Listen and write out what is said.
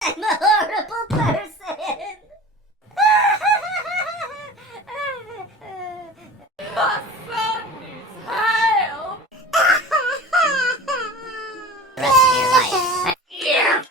I'm a horrible person. My son needs help. The rest of your life. Yeah.